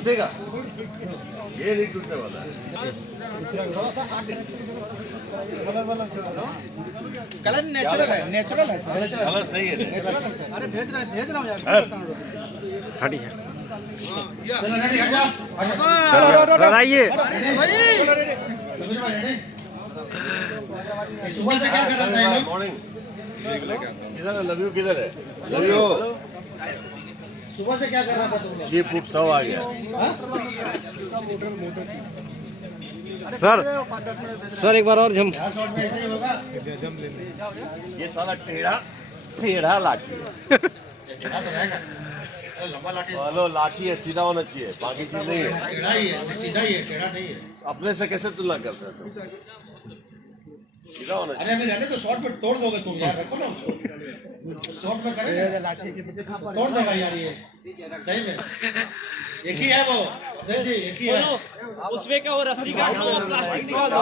टूटेगा, ये नहीं टूटने वाला है। कलर नेचुरल है, नेचुरल है, कलर सही है। अरे भेज रहा हूँ यार। हटी है चलो आइए। सुबह से क्या कर रहा था ये लोग? मॉर्निंग किधर है? लव यू किधर है? लव यू सुबह से क्या कर रहा था तुम लोग? चीफ उप सब आ गया। सर एक बार और जम। शॉर्ट में ऐसे ही होगा। ये साला टेढ़ा लाठी है। टेढ़ा तो रहेगा। लंबा लाठी हेलो, लाठी है, सीधा होना चाहिए, बाकी चीज नहीं है। टेढ़ा ही है, सीधा ही है, टेढ़ा नहीं है। अपने से कैसे तुलना करते हैं सब? सीधा होना चाहिए। अरे अभी रहने तो शॉर्ट में तोड़ दोगे तुम यार, रखो ना उसको। शॉर्ट में करेंगे तोड़ देगा यार ये, सही में। एक ही है वो, जी एक ही है। उसमें क्या वो रस्सी काट दो, प्लास्टिक निकाल दो।